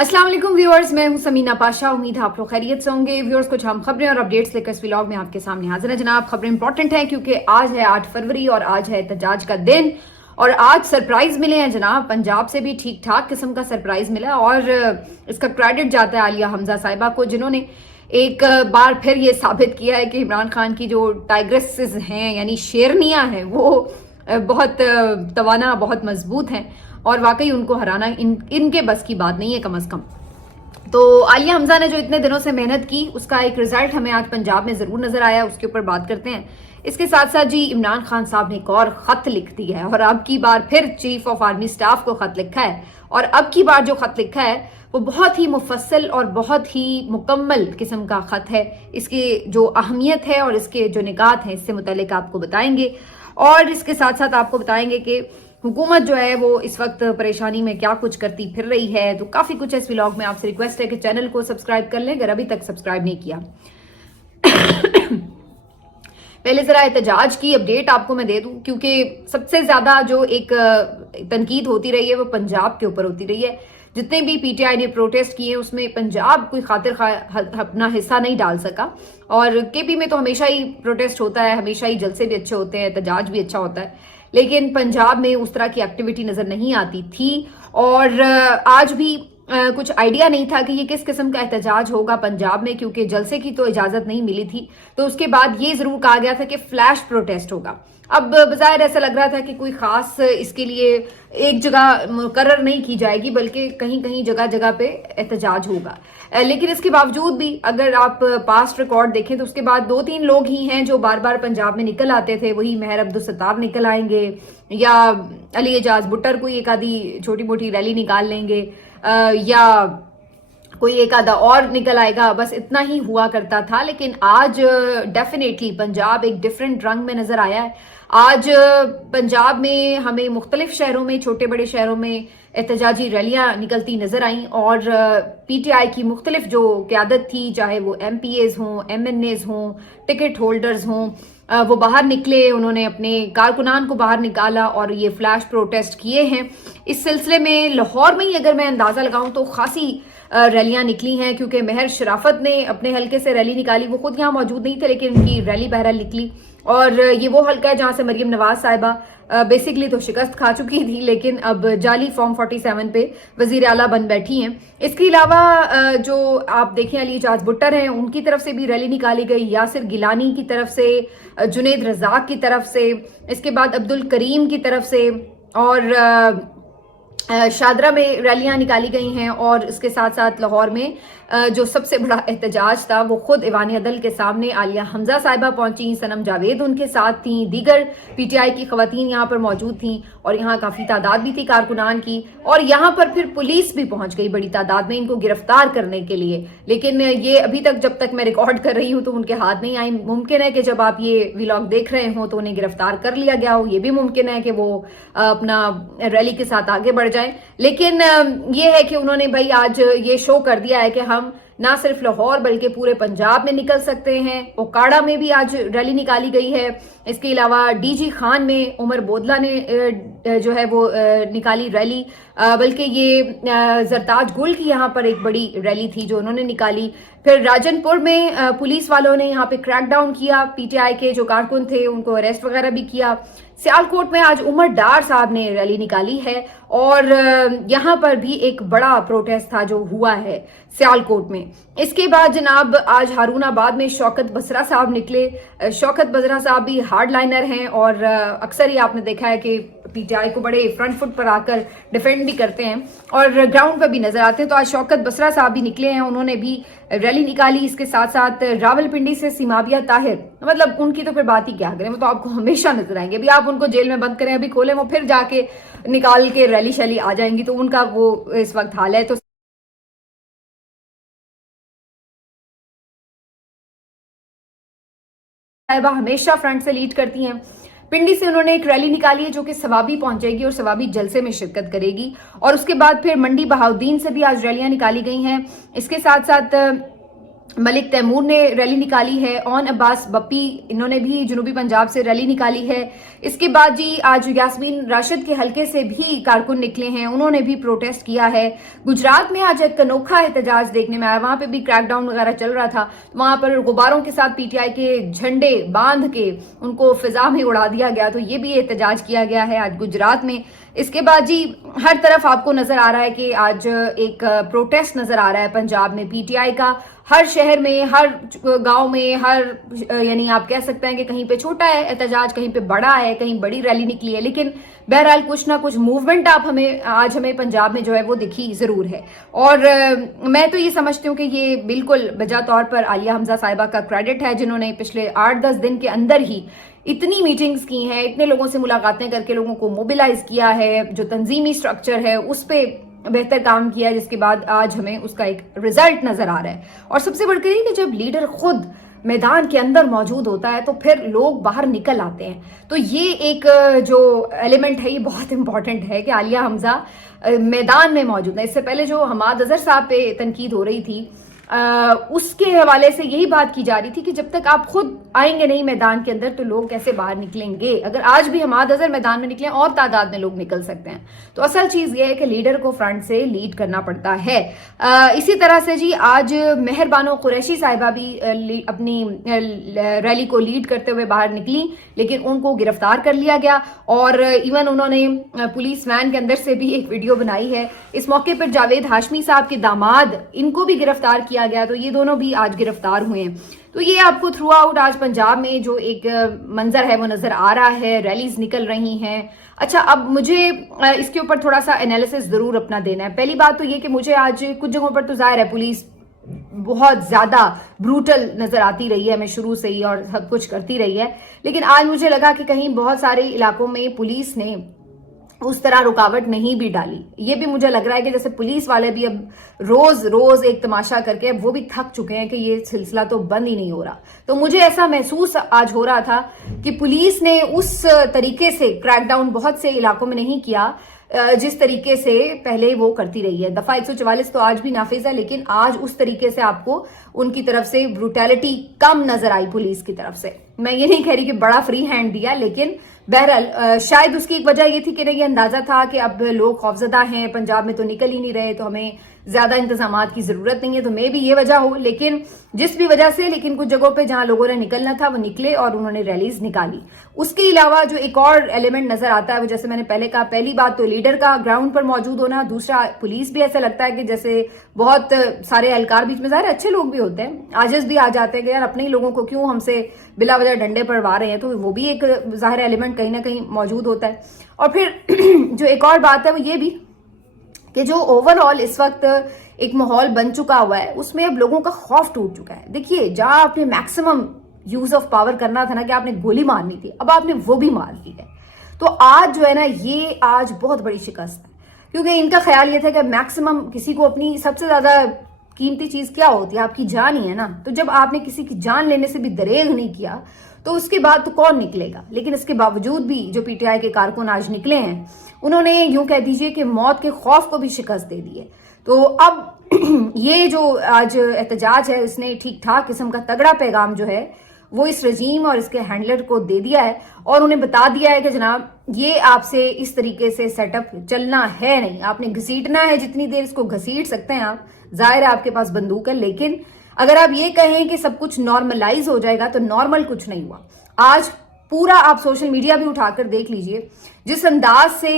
अस्सलाम वालेकुम व्यूअर्स, मैं हूं समीना पाशा। उम्मीद है आप लोग खैरियत से होंगे। व्यूअर्स, कुछ हम खबरें और अपडेट्स लेकर इस व्लॉग में आपके सामने हाजिर है जनाब। खबरें इंपॉर्टेंट हैं क्योंकि आज है 8 फरवरी और आज है एहतजाज का दिन। और आज सरप्राइज मिले हैं जनाब, पंजाब से भी ठीक ठाक किस्म का सरप्राइज मिला और इसका क्रेडिट जाता है आलिया हमजा साहिबा को, जिन्होंने एक बार फिर ये साबित किया है कि इमरान खान की जो टाइग्रेसेस हैं यानी शेरनियां हैं वो बहुत तवाना, बहुत मजबूत हैं और वाकई उनको हराना इनके बस की बात नहीं है कम अज कम। तो आलिया हमजा ने जो इतने दिनों से मेहनत की उसका एक रिजल्ट हमें आज पंजाब में जरूर नजर आया, उसके ऊपर बात करते हैं। इसके साथ साथ जी इमरान खान साहब ने एक और खत लिख दिया है और अब की बार फिर चीफ ऑफ आर्मी स्टाफ को खत लिखा है और अब की बार जो खत लिखा है वो बहुत ही मुफस्सल और बहुत ही मुकम्मल किस्म का खत है। इसकी जो अहमियत है और इसके जो निकात हैं इससे मुतल्लिक आपको बताएंगे और इसके साथ साथ आपको बताएंगे कि हुकूमत जो है वो इस वक्त परेशानी में क्या कुछ करती फिर रही है। तो काफी कुछ है इस व्लॉग में। आपसे रिक्वेस्ट है कि चैनल को सब्सक्राइब कर लें अगर अभी तक सब्सक्राइब नहीं किया। पहले जरा एहतजाज की अपडेट आपको मैं दे दूं क्योंकि सबसे ज्यादा जो एक तनकीद होती रही है वो पंजाब के ऊपर होती रही है। जितने भी पीटीआई ने प्रोटेस्ट किए उसमें पंजाब कोई खातिर अपना हिस्सा नहीं डाल सका और केपी में तो हमेशा ही प्रोटेस्ट होता है, हमेशा ही जलसे भी अच्छे होते हैं, एहतजाज भी अच्छा होता है, लेकिन पंजाब में उस तरह की एक्टिविटी नजर नहीं आती थी और आज भी कुछ आइडिया नहीं था कि ये किस किस्म का एहतजाज होगा पंजाब में, क्योंकि जलसे की तो इजाजत नहीं मिली थी। तो उसके बाद ये जरूर कहा गया था कि फ्लैश प्रोटेस्ट होगा। अब बज़ाहिर ऐसा लग रहा था कि कोई खास इसके लिए एक जगह मुकर्रर नहीं की जाएगी बल्कि कहीं कहीं जगह जगह पे एहतजाज होगा। लेकिन इसके बावजूद भी अगर आप पास्ट रिकॉर्ड देखें तो उसके बाद 2-3 लोग ही हैं जो बार बार पंजाब में निकल आते थे। वही मेहर अब्दुल सत्तार निकल आएंगे या अली एजाज भुट्टर कोई एक आधी छोटी मोटी रैली निकाल लेंगे या कोई एक आधा और निकल आएगा, बस इतना ही हुआ करता था। लेकिन आज डेफिनेटली पंजाब एक डिफरेंट रंग में नजर आया है। आज पंजाब में हमें मुख्तलिफ शहरों में, छोटे बड़े शहरों में एहतजाजी रैलियां निकलती नजर आई और पीटीआई की मुख्तलिफ जो क्यादत थी, चाहे वो एमपीएज हों, एमएनएज हों, टिकट होल्डर्स हों, वो बाहर निकले, उन्होंने अपने कारकुनान को बाहर निकाला और ये फ्लैश प्रोटेस्ट किए हैं। इस सिलसिले में लाहौर में ही अगर मैं अंदाजा लगाऊं तो खासी रैलियां निकली हैं क्योंकि महर शराफत ने अपने हलके से रैली निकाली। वो खुद यहाँ मौजूद नहीं थे लेकिन उनकी रैली बहरहाल निकली और ये वो हलका है जहां से मरियम नवाज साहिबा बेसिकली तो शिकस्त खा चुकी थी लेकिन अब जाली फॉर्म 47 पे वजीर आला बन बैठी हैं। इसके अलावा जो आप देखें अली एजाज भुट्टर हैं उनकी तरफ से भी रैली निकाली गई, यासिर गिलानी की तरफ से, जुनैद रजाक की तरफ से, इसके बाद अब्दुल करीम की तरफ से और शादरा में रैलियां निकाली गई हैं। और इसके साथ साथ लाहौर में जो सबसे बड़ा एहतजाज था वो खुद ऐवान अदल के सामने आलिया हमजा साहिबा पहुंची, सनम जावेद उनके साथ थी, दीगर पीटीआई की खवातीन यहाँ पर मौजूद थी और यहाँ काफी तादाद भी थी कारकुनान की और यहाँ पर फिर पुलिस भी पहुंच गई बड़ी तादाद में इनको गिरफ्तार करने के लिए। लेकिन ये अभी तक जब तक मैं रिकॉर्ड कर रही हूँ तो उनके हाथ नहीं आई। मुमकिन है कि जब आप ये व्लॉग देख रहे हो तो उन्हें गिरफ्तार कर लिया गया हो, ये भी मुमकिन है कि वो अपना रैली के साथ आगे बढ़ जाए। लेकिन ये है कि उन्होंने भाई आज ये शो कर दिया है कि हम ना सिर्फ लाहौर बल्कि पूरे पंजाब में निकल सकते हैं। ओकाड़ा में भी आज रैली निकाली गई है। इसके अलावा डीजी खान में उमर बोदला ने जो है वो निकाली रैली, बल्कि ये जरताज गुल की यहाँ पर एक बड़ी रैली थी जो उन्होंने निकाली। फिर राजनपुर में पुलिस वालों ने यहाँ पे क्रैकडाउन किया, पीटीआई के जो कारकुन थे उनको अरेस्ट वगैरह भी किया। सियालकोट में आज उमर डार साहब ने रैली निकाली है और यहाँ पर भी एक बड़ा प्रोटेस्ट था जो हुआ है सियालकोट में। इसके बाद जनाब आज हारूनाबाद में शौकत बसरा साहब निकले। शौकत बसरा साहब भी हार्ड लाइनर हैं और अक्सर ही आपने देखा है कि पीटीआई को बड़े फ्रंट फुट पर आकर डिफेंड भी करते हैं और ग्राउंड पर भी नजर आते हैं। तो आज शौकत बसरा साहब भी निकले हैं, उन्होंने भी रैली निकाली। इसके साथ साथ रावलपिंडी से सिमाबिया ताहिर, मतलब उनकी तो फिर बात ही क्या करें, वो तो आपको हमेशा नजर आएंगे। अभी आप उनको जेल में बंद करें, अभी खोलें वो फिर जाके निकाल के रैली शैली आ जाएंगी, तो उनका वो इस वक्त हाल है। तो साहिबा हमेशा फ्रंट से लीड करती हैं। पिंडी से उन्होंने एक रैली निकाली है जो कि सवाबी पहुंचेगी और सवाबी जलसे में शिरकत करेगी और उसके बाद फिर मंडी बहाउद्दीन से भी आज रैलियां निकाली गई हैं। इसके साथ साथ मलिक तैमूर ने रैली निकाली है, ओन अब्बास बप्पी इन्होंने भी जनूबी पंजाब से रैली निकाली है। इसके बाद जी आज यास्मीन राशिद के हलके से भी कारकुन निकले हैं, उन्होंने भी प्रोटेस्ट किया है। गुजरात में आज एक अनोखा एहतजाज देखने में आया, वहां पे भी क्रैकडाउन वगैरह चल रहा था, वहां पर गुब्बारों के साथ पीटीआई के झंडे बांध के उनको फिजा में उड़ा दिया गया, तो ये भी एहतजाज किया गया है आज गुजरात में। इसके बाद जी हर तरफ आपको नजर आ रहा है कि आज एक प्रोटेस्ट नजर आ रहा है पंजाब में पीटीआई का, हर शहर में, हर गांव में, हर यानी आप कह सकते हैं कि कहीं पे छोटा है एहतजाज, कहीं पे बड़ा है, कहीं बड़ी रैली निकली है, लेकिन बहरहाल कुछ ना कुछ मूवमेंट आज हमें पंजाब में जो है वो दिखी जरूर है। और मैं तो ये समझती हूँ कि ये बिल्कुल बजा तौर पर आलिया हमजा साहिबा का क्रेडिट है, जिन्होंने पिछले 8-10 दिन के अंदर ही इतनी मीटिंग्स की हैं, इतने लोगों से मुलाकातें करके लोगों को मोबिलाइज किया है, जो तंजीमी स्ट्रक्चर है उस पे बेहतर काम किया है, जिसके बाद आज हमें उसका एक रिजल्ट नजर आ रहा है। और सबसे बढ़कर ये कि जब लीडर खुद मैदान के अंदर मौजूद होता है तो फिर लोग बाहर निकल आते हैं, तो ये एक जो एलिमेंट है ये बहुत इंपॉर्टेंट है कि आलिया हमजा मैदान में मौजूद है। इससे पहले जो हमाद अजहर साहब पे तनकीद हो रही थी उसके हवाले से यही बात की जा रही थी कि जब तक आप खुद आएंगे नहीं मैदान के अंदर तो लोग कैसे बाहर निकलेंगे। अगर आज भी हमाद अजहर मैदान में निकले और तादाद में लोग निकल सकते हैं, तो असल चीज ये है कि लीडर को फ्रंट से लीड करना पड़ता है। इसी तरह से जी आज मेहर बानो कुरैशी साहिबा भी अपनी रैली को लीड करते हुए बाहर निकली, लेकिन उनको गिरफ्तार कर लिया गया और इवन उन्होंने पुलिस वैन के अंदर से भी एक वीडियो बनाई है। इस मौके पर जावेद हाशमी साहब के दामाद इनको भी गिरफ्तार किया गया, तो ये दोनों भी आज गिरफ्तार हुए हैं। तो ये आपको थ्रू आउट आज पंजाब में जो एक मंजर है वो नजर आ रहा है, रैलीज निकल रही हैं। अच्छा, अब मुझे इसके ऊपर थोड़ा सा एनालिसिस जरूर अपना देना है। पहली बात तो ये कि मुझे आज कुछ जगहों पर तो जाहिर है पुलिस बहुत ज्यादा ब्रूटल नजर आती रही है, हमें शुरू से ही, और सब कुछ करती रही है, लेकिन आज मुझे लगा कि कहीं बहुत सारे इलाकों में पुलिस ने उस तरह रुकावट नहीं भी डाली। ये भी मुझे लग रहा है कि जैसे पुलिस वाले भी अब रोज रोज एक तमाशा करके अब वो भी थक चुके हैं कि ये सिलसिला तो बंद ही नहीं हो रहा। तो मुझे ऐसा महसूस आज हो रहा था कि पुलिस ने उस तरीके से क्रैकडाउन बहुत से इलाकों में नहीं किया जिस तरीके से पहले वो करती रही है। दफा 144 तो आज भी नाफिज है, लेकिन आज उस तरीके से आपको उनकी तरफ से ब्रूटैलिटी कम नजर आई पुलिस की तरफ से। मैं ये नहीं कह रही कि बड़ा फ्री हैंड दिया, लेकिन बहरहाल शायद उसकी एक वजह ये थी कि ये अंदाजा था कि अब लोग खौफजदा हैं, पंजाब में तो निकल ही नहीं रहे, तो हमें ज्यादा इंतजामात की जरूरत नहीं है, तो मे भी ये वजह हो। लेकिन जिस भी वजह से, लेकिन कुछ जगहों पे जहां लोगों ने निकलना था वो निकले और उन्होंने रैलीज निकाली। उसके अलावा जो एक और एलिमेंट नजर आता है वो, जैसे मैंने पहले कहा, पहली बात तो लीडर का ग्राउंड पर मौजूद होना, दूसरा पुलिस भी ऐसा लगता है कि जैसे बहुत सारे एहलकार बीच में ज़ाहिर अच्छे लोग भी होते हैं, आजिज भी आ जाते हैं कि यार अपने ही लोगों को क्यों हमसे बिला वजह डंडे पड़वा रहे हैं, तो वो भी एक ज़ाहिर एलिमेंट कहीं ना कहीं मौजूद होता है। और फिर जो एक और बात है वो ये भी कि जो ओवरऑल इस वक्त एक माहौल बन चुका हुआ है उसमें अब लोगों का खौफ टूट चुका है। देखिए, जहां आपने मैक्सिमम यूज ऑफ पावर करना था ना, कि आपने गोली मारनी थी, अब आपने वो भी मार दी है। तो आज जो है ना, ये आज बहुत बड़ी शिकस्त है, क्योंकि इनका ख्याल ये था कि मैक्सिमम किसी को अपनी सबसे ज्यादा कीमती चीज क्या होती है, आपकी जान ही है ना। तो जब आपने किसी की जान लेने से भी दरेग नहीं किया तो उसके बाद तो कौन निकलेगा। लेकिन इसके बावजूद भी जो पीटीआई के कारकुन आज निकले हैं, उन्होंने यूं कह दीजिए कि मौत के खौफ को भी शिकस्त दे दी है। तो अब ये जो आज एहतजाज है, इसने ठीक ठाक किस्म का तगड़ा पैगाम जो है वो इस रजीम और इसके हैंडलर को दे दिया है, और उन्हें बता दिया है कि जनाब ये आपसे इस तरीके से सेटअप चलना है नहीं, आपने घसीटना है, जितनी देर इसको घसीट सकते हैं आप, जाहिर है आपके पास बंदूक है। लेकिन अगर आप ये कहें कि सब कुछ नॉर्मलाइज हो जाएगा, तो नॉर्मल कुछ नहीं हुआ। आज पूरा आप सोशल मीडिया भी उठाकर देख लीजिए, जिस अंदाज से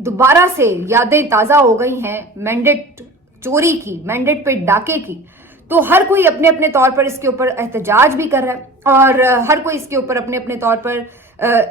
दोबारा से यादें ताजा हो गई हैं मैंडेट चोरी की, मैंडेट पे डाके की, तो हर कोई अपने अपने तौर पर इसके ऊपर एहतजाज भी कर रहा है, और हर कोई इसके ऊपर अपने अपने तौर पर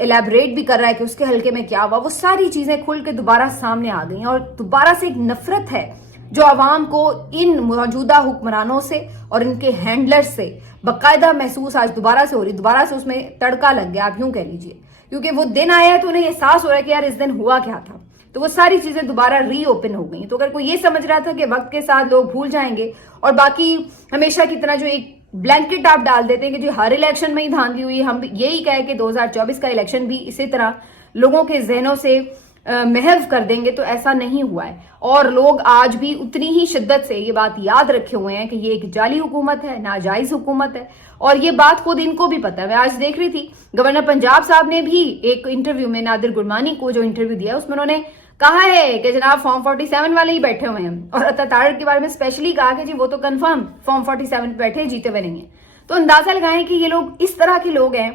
एलैबोरेट भी कर रहा है कि उसके हल्के में क्या हुआ। वो सारी चीजें खुल के दोबारा सामने आ गई, और दोबारा से एक नफरत है जो आवाम को इन मौजूदा हुक्मरानों से और इनके हैंडलर से बाकायदा महसूस आज दोबारा से हो रही, दोबारा से उसमें तड़का लग गया, आप यूं कह लीजिए, क्योंकि वो दिन आया है तो उन्हें एहसास हो रहा है कि यार इस दिन हुआ क्या था। तो वो सारी चीजें दोबारा रीओपन हो गई। तो अगर कोई ये समझ रहा था कि वक्त के साथ लोग भूल जाएंगे और बाकी हमेशा की तरह जो एक ब्लैंकेट आप डाल देते हैं कि जो हर इलेक्शन में ही धांधली हुई, हम यही कहे कि 2024 का इलेक्शन भी इसी तरह लोगों के जहनों से محو کر دیں گے، تو ایسا نہیں ہوا ہے. اور لوگ آج بھی اتنی ہی شدت سے یہ بات یاد رکھے ہوئے ہیں کہ یہ ایک جعلی حکومت ہے، ناجائز حکومت ہے، اور یہ بات خود ان کو بھی پتہ ہے. میں آج دیکھ رہی تھی گورنر پنجاب صاحب نے بھی ایک انٹرویو میں نادر گرمانی کو جو انٹرویو دیا اس میں انہوں نے کہا ہے کہ جناب فارم 47 والے ہی بیٹھے ہوئے ہیں، اور عطا طارق کے بارے میں اسپیشلی کہا کہ جی وہ تو کنفرم فارم 47 پہ بیٹھے، جیتے ہوئے نہیں ہیں. تو اندازہ لگائیں کہ یہ لوگ اس طرح کے لوگ ہیں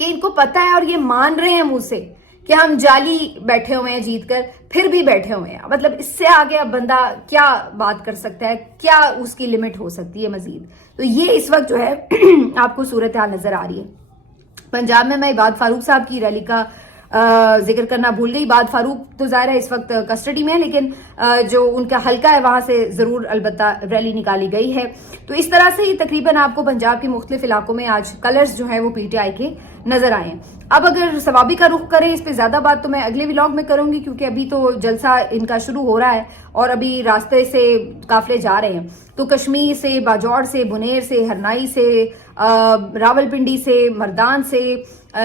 کہ ان کو پتہ ہے اور یہ مان رہے ہیں منہ سے کہ ہم جعلی بیٹھے ہوئے ہیں جیت کر، پھر بھی بیٹھے ہوئے ہیں. مطلب اس سے آگے اب بندہ کیا بات کر سکتا ہے، کیا اس کی لمٹ ہو سکتی ہے مزید. تو یہ اس وقت جو ہے آپ کو صورتحال نظر آ رہی ہے. پنجاب میں عباد فاروق صاحب کی ریلی کا ذکر کرنا بھول گئی. عباد فاروق تو ظاہر ہے اس وقت کسٹڈی میں ہے، لیکن جو ان کا حلقہ ہے وہاں سے ضرور البتہ ریلی نکالی گئی ہے. تو اس طرح سے تقریباً آپ کو پنجاب کے مختلف علاقوں میں آج کلرز جو ہیں وہ پی ٹی آئی کے نظر آئے ہیں. اب اگر ثوابی کا رخ کریں، اس پہ زیادہ بات تو میں اگلے ولاگ میں کروں گی، کیونکہ ابھی تو جلسہ ان کا شروع ہو رہا ہے اور ابھی راستے سے قافلے جا رہے ہیں. تو کشمیر سے، باجوڑ سے، بنیر سے، ہرنائی سے، راول پنڈی سے، مردان سے،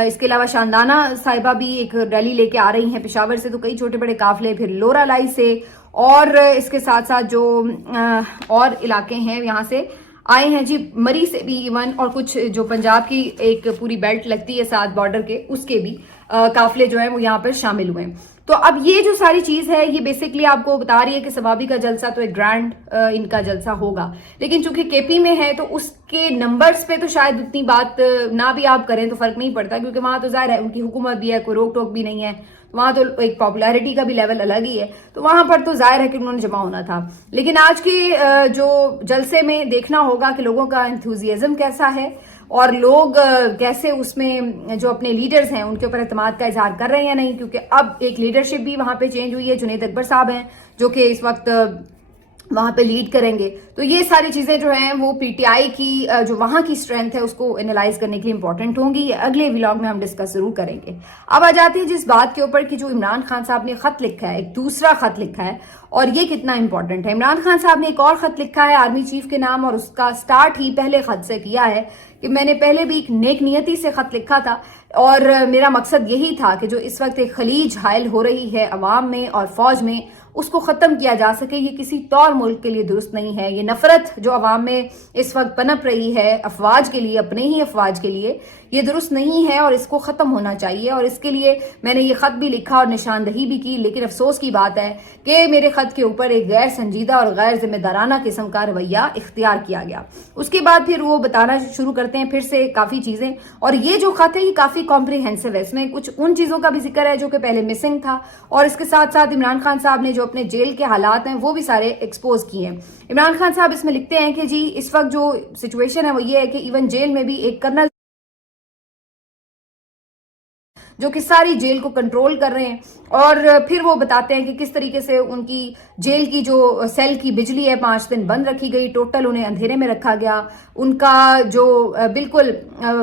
اس کے علاوہ شاندانہ صاحبہ بھی ایک ریلی لے کے آ رہی ہیں. پشاور سے تو کئی چھوٹے بڑے قافلے، پھر لورا لائی سے، اور اس کے ساتھ ساتھ جو اور علاقے ہیں یہاں سے آئے ہیں جی، مری سے بھی ایون، اور کچھ جو پنجاب کی ایک پوری بیلٹ لگتی ہے ساتھ بارڈر کے، اس کے بھی قافلے جو ہیں وہ یہاں پر شامل ہوئے ہیں. تو اب یہ جو ساری چیز ہے یہ بیسکلی آپ کو بتا رہی ہے کہ ثوابی کا جلسہ تو ایک گرینڈ ان کا جلسہ ہوگا، لیکن چونکہ کے پی میں ہے تو اس کے نمبرز پہ تو شاید اتنی بات نہ بھی آپ کریں تو فرق نہیں پڑتا، کیونکہ وہاں تو ظاہر ہے ان کی حکومت بھی ہے، کوئی روک ٹوک بھی نہیں ہے، وہاں تو ایک پاپولیرٹی کا بھی لیول الگ ہی ہے، تو وہاں پر تو ظاہر ہے کہ انہوں نے جمع ہونا تھا. لیکن آج کے جو جلسے میں دیکھنا ہوگا کہ لوگوں کا انتھوزیزم کیسا ہے اور لوگ کیسے اس میں جو اپنے لیڈرز ہیں ان کے اوپر اعتماد کا اظہار کر رہے ہیں یا نہیں، کیونکہ اب ایک لیڈرشپ بھی وہاں پہ چینج ہوئی ہے. جنید اکبر صاحب ہیں جو کہ اس وقت وہاں پہ لیڈ کریں گے. تو یہ ساری چیزیں جو ہیں وہ پی ٹی آئی کی جو وہاں کی اسٹرینتھ ہے اس کو انالائز کرنے کے لیے امپورٹنٹ ہوں گی. یہ اگلے ولاگ میں ہم ڈسکس ضرور کریں گے. اب آ جاتی ہے جس بات کے اوپر کہ جو عمران خان صاحب نے خط لکھا ہے، ایک دوسرا خط لکھا ہے، اور یہ کتنا امپورٹنٹ ہے. عمران خان صاحب نے ایک اور خط لکھا ہے آرمی چیف کے نام، اور اس کا سٹارٹ ہی پہلے خط سے کیا ہے کہ میں نے پہلے بھی ایک نیک نیتی سے خط لکھا تھا، اور میرا مقصد یہی تھا کہ جو اس وقت ایک خلیج حائل ہو رہی ہے عوام میں اور فوج میں، اس کو ختم کیا جا سکے. یہ کسی طور ملک کے لیے درست نہیں ہے. یہ نفرت جو عوام میں اس وقت پنپ رہی ہے افواج کے لیے، اپنے ہی افواج کے لیے، یہ درست نہیں ہے اور اس کو ختم ہونا چاہیے. اور اس کے لیے میں نے یہ خط بھی لکھا اور نشاندہی بھی کی. لیکن افسوس کی بات ہے کہ میرے خط کے اوپر ایک غیر سنجیدہ اور غیر ذمہ دارانہ قسم کا رویہ اختیار کیا گیا. اس کے بعد پھر وہ بتانا شروع کرتے ہیں پھر سے کافی چیزیں، اور یہ جو خط ہے یہ کافی کمپریہنسو ہے. اس میں کچھ ان چیزوں کا بھی ذکر ہے جو کہ پہلے مسنگ تھا، اور اس کے ساتھ ساتھ عمران خان صاحب نے جو اپنے جیل کے حالات ہیں وہ بھی سارے ایکسپوز کیے ہیں. عمران خان صاحب اس میں لکھتے ہیں کہ جی اس وقت جو سچویشن ہے وہ یہ ہے کہ ایون جیل میں بھی ایک کرنل جو کہ ساری جیل کو کنٹرول کر رہے ہیں، اور پھر وہ بتاتے ہیں کہ کس طریقے سے ان کی جیل کی جو سیل کی بجلی ہے 5 دن بند رکھی گئی، ٹوٹل انہیں اندھیرے میں رکھا گیا. ان کا جو بالکل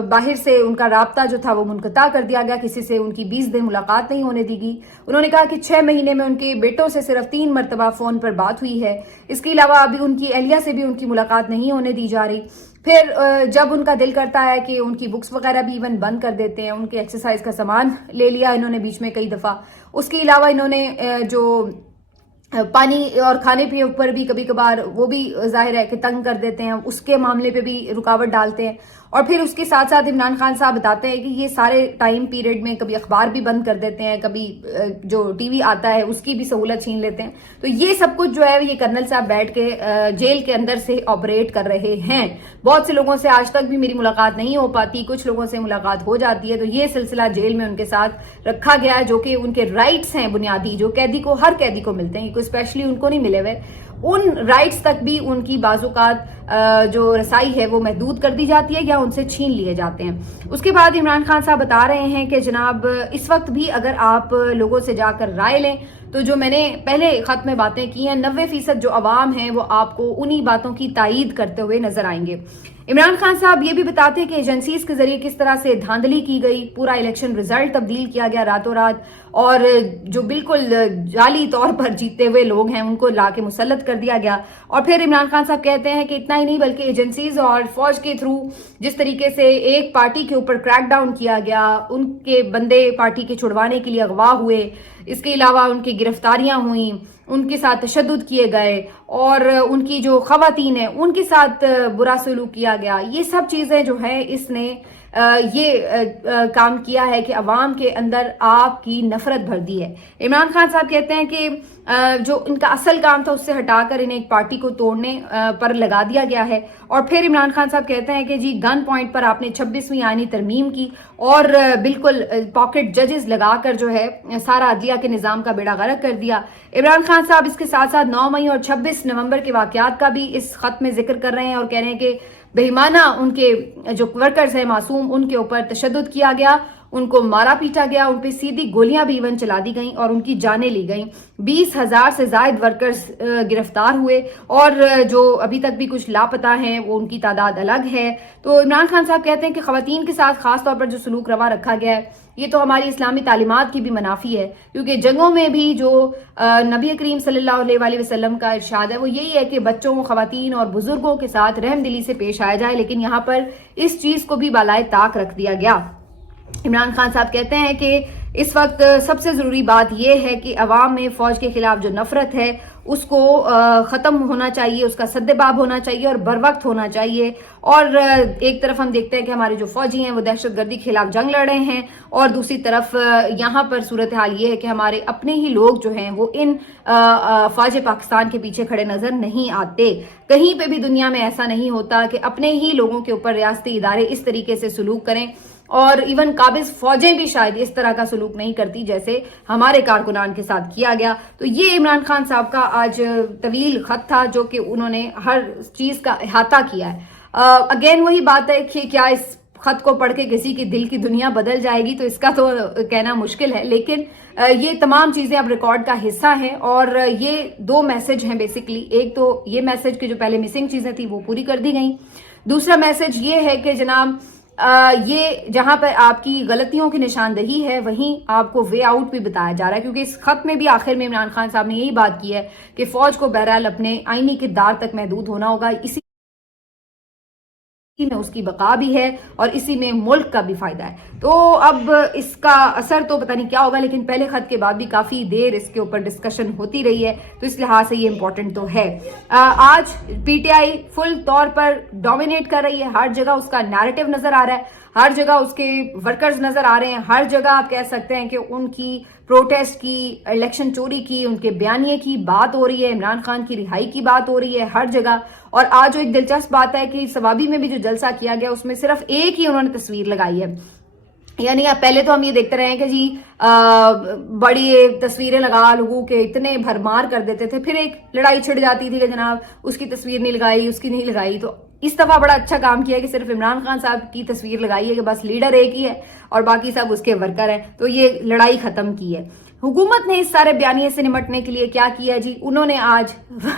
باہر سے ان کا رابطہ جو تھا وہ منقطع کر دیا گیا، کسی سے ان کی 20 دن ملاقات نہیں ہونے دی گئی. انہوں نے کہا کہ 6 مہینے میں ان کے بیٹوں سے صرف 3 مرتبہ فون پر بات ہوئی ہے. اس کے علاوہ ابھی ان کی اہلیہ سے بھی ان کی ملاقات نہیں ہونے دی جا رہی. پھر جب ان کا دل کرتا ہے کہ ان کی بکس وغیرہ بھی ایون بند کر دیتے ہیں. ان کے ایکسرسائز کا سامان لے لیا انہوں نے بیچ میں کئی دفعہ. اس کے علاوہ انہوں نے جو پانی اور کھانے پینے اوپر بھی کبھی کبھار وہ بھی ظاہر ہے کہ تنگ کر دیتے ہیں، اس کے معاملے پہ بھی رکاوٹ ڈالتے ہیں. اور پھر اس کے ساتھ ساتھ عمران خان صاحب بتاتے ہیں کہ یہ سارے ٹائم پیریڈ میں کبھی اخبار بھی بند کر دیتے ہیں، کبھی جو ٹی وی آتا ہے اس کی بھی سہولت چھین لیتے ہیں. تو یہ سب کچھ جو ہے یہ کرنل صاحب بیٹھ کے جیل کے اندر سے آپریٹ کر رہے ہیں. بہت سے لوگوں سے آج تک بھی میری ملاقات نہیں ہو پاتی، کچھ لوگوں سے ملاقات ہو جاتی ہے. تو یہ سلسلہ جیل میں ان کے ساتھ رکھا گیا ہے، جو کہ ان کے رائٹس ہیں بنیادی، جو قیدی کو ہر قیدی کو ملتے ہیں، کوئی اسپیشلی ان کو نہیں ملے ہوئے. ان رائٹس تک بھی ان کی بعض اوقات جو رسائی ہے وہ محدود کر دی جاتی ہے یا ان سے چھین لیے جاتے ہیں. اس کے بعد عمران خان صاحب بتا رہے ہیں کہ جناب اس وقت بھی اگر آپ لوگوں سے جا کر رائے لیں تو جو میں نے پہلے خط میں باتیں کی ہیں 90% جو عوام ہیں وہ آپ کو انہی باتوں کی تائید کرتے ہوئے نظر آئیں گے. इमरान खान साहब ये भी बताते हैं कि एजेंसीज के जरिए किस तरह से धांधली की गई, पूरा इलेक्शन रिजल्ट तब्दील किया गया रातों रात, और जो बिल्कुल जाली तौर पर जीतते हुए लोग हैं उनको लाके मुसल्लत कर दिया गया। और फिर इमरान खान साहब कहते हैं कि इतना ही नहीं बल्कि एजेंसीज और फौज के थ्रू जिस तरीके से एक पार्टी के ऊपर क्रैकडाउन किया गया, उनके बंदे पार्टी के छुड़वाने के लिए अगवा हुए, इसके अलावा उनकी गिरफ्तारियां हुई, उनके साथ तशद्दुद किए गए, और उनकी जो खवातीन है उनके साथ बुरा सलूक किया गया। ये सब चीजें जो है इसने काम किया है कि अवाम के अंदर आपकी नफरत भर दी है। इमरान खान साहब कहते हैं कि जो इनका असल काम था उससे हटाकर इन्हें एक पार्टी को तोड़ने पर लगा दिया गया है। और फिर इमरान खान साहब कहते हैं कि जी गन पॉइंट पर आपने 26वीं आईनी तरमीम की और बिल्कुल पॉकेट जजेस लगाकर जो है सारा अदलिया के निजाम का बेड़ा गर्क कर दिया। इमरान खान साहब इसके साथ साथ 9 मई और 26 नवंबर के वाकयात का भी इस खत में जिक्र कर रहे हैं और कह रहे हैं कि बेईमाना उनके जो वर्कर्स हैं मासूम, उनके ऊपर तशद्दुद किया गया, उनको मारा पीटा गया, उन पर सीधी गोलियां भी इवन चला दी गईं और उनकी जानें ली गईं। 20,000 से जायद वर्कर्स गिरफ्तार हुए और जो अभी तक भी कुछ लापता हैं वो उनकी तादाद अलग है। तो इमरान खान साहब कहते हैं कि खवातीन के साथ खास तौर पर जो सलूक रवा रखा गया है ये तो हमारी इस्लामी तालीमात की भी मुनाफी है, क्योंकि जंगों में भी जो नबी करीम सल्लल्लाहु अलैहि वसल्लम का इरशाद है वो यही है कि बच्चों, खवातीन और बुजुर्गों के साथ रहमदिली से पेश आया जाए, लेकिन यहाँ पर इस चीज को भी बालाए ताक रख दिया गया। इमरान खान साहब कहते हैं कि इस वक्त सबसे जरूरी बात यह है कि अवाम में फौज के खिलाफ जो नफरत है उसको खत्म होना चाहिए, उसका सद्देबाब होना चाहिए और बर वक्त होना चाहिए। और एक तरफ हम देखते हैं कि हमारे जो फौजी हैं वो दहशतगर्दी के खिलाफ जंग लड़ रहे हैं, और दूसरी तरफ यहाँ पर सूरत हाल ये है कि हमारे अपने ही लोग जो हैं वो इन फौज पाकिस्तान के पीछे खड़े नजर नहीं आते। कहीं पे भी दुनिया में ऐसा नहीं होता कि अपने ही लोगों के ऊपर रियासती इदारे इस तरीके से सलूक करें, और इवन काबिज फौजें भी शायद इस तरह का सलूक नहीं करती जैसे हमारे कारकुनान के साथ किया गया। तो ये इमरान खान साहब का आज तवील खत था जो कि उन्होंने हर चीज का अहाता किया है। अगेन वही बात है कि क्या इस खत को पढ़ के किसी की दिल की दुनिया बदल जाएगी, तो इसका तो कहना मुश्किल है, लेकिन ये तमाम चीजें अब रिकॉर्ड का हिस्सा हैं और ये 2 मैसेज हैं बेसिकली। एक तो ये मैसेज कि जो पहले मिसिंग चीजें थी वो पूरी कर दी गई, दूसरा मैसेज ये है कि जनाब ये जहां पर आपकी गलतियों की निशानदही है वहीं आपको वे आउट भी बताया जा रहा है, क्योंकि इस खत में भी आखिर में इमरान खान साहब ने यही बात की है कि फौज को बहरहाल अपने आईनी किरदार तक महदूद होना होगा, इसी में उसकी बका भी है और इसी में मुल्क का भी फायदा है। तो अब इसका असर तो पता नहीं क्या होगा, लेकिन पहले खत के बाद भी काफी देर इसके ऊपर डिस्कशन होती रही है, तो इस लिहाज से ये इंपॉर्टेंट तो है। आज पीटीआई फुल तौर पर डोमिनेट कर रही है, हर जगह उसका नैरेटिव नजर आ रहा है, हर जगह उसके वर्कर्स नजर आ रहे हैं, हर जगह आप कह सकते हैं कि उनकी प्रोटेस्ट की, इलेक्शन चोरी की, उनके बयानिए की बात हो रही है, इमरान खान की रिहाई की बात हो रही है हर जगह। और आज जो एक दिलचस्प बात है कि सवाबी में भी जो जलसा किया गया उसमें सिर्फ एक ही उन्होंने तस्वीर लगाई है, यानी पहले तो हम ये देखते रहे हैं कि जी बड़ी तस्वीरें लगा लोगों के इतने भरमार कर देते थे, फिर एक लड़ाई छिड़ जाती थी कि जनाब उसकी तस्वीर नहीं लगाई, उसकी नहीं लगाई। तो इस दफा बड़ा अच्छा काम किया है कि सिर्फ इमरान खान साहब की तस्वीर लगाई है कि बस लीडर एक ही है और बाकी सब उसके वर्कर हैं, तो ये लड़ाई खत्म की है। हुकूमत ने इस सारे बयानिए से निपटने के लिए क्या किया जी, उन्होंने आज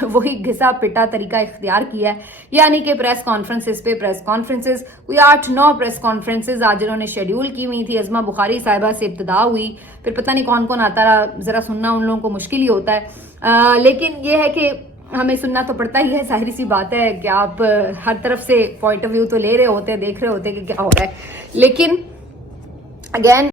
वही घिसा पिटा तरीका इख्तियार किया है, यानी कि प्रेस कॉन्फ्रेंसेस पे प्रेस कॉन्फ्रेंसेस, कोई 8-9 प्रेस कॉन्फ्रेंसेस आज इन्होंने शेड्यूल की हुई थी। अजमा बुखारी साहिबा से इब्तिदा हुई, फिर पता नहीं कौन कौन आता रहा, जरा सुनना उन लोगों को मुश्किल ही होता है, लेकिन ये है कि हमें सुनना तो पड़ता ही है, जाहिर सी बात है कि आप हर तरफ से पॉइंट ऑफ व्यू तो ले रहे होते हैं, देख रहे होते हैं कि क्या हो रहा है, लेकिन अगेन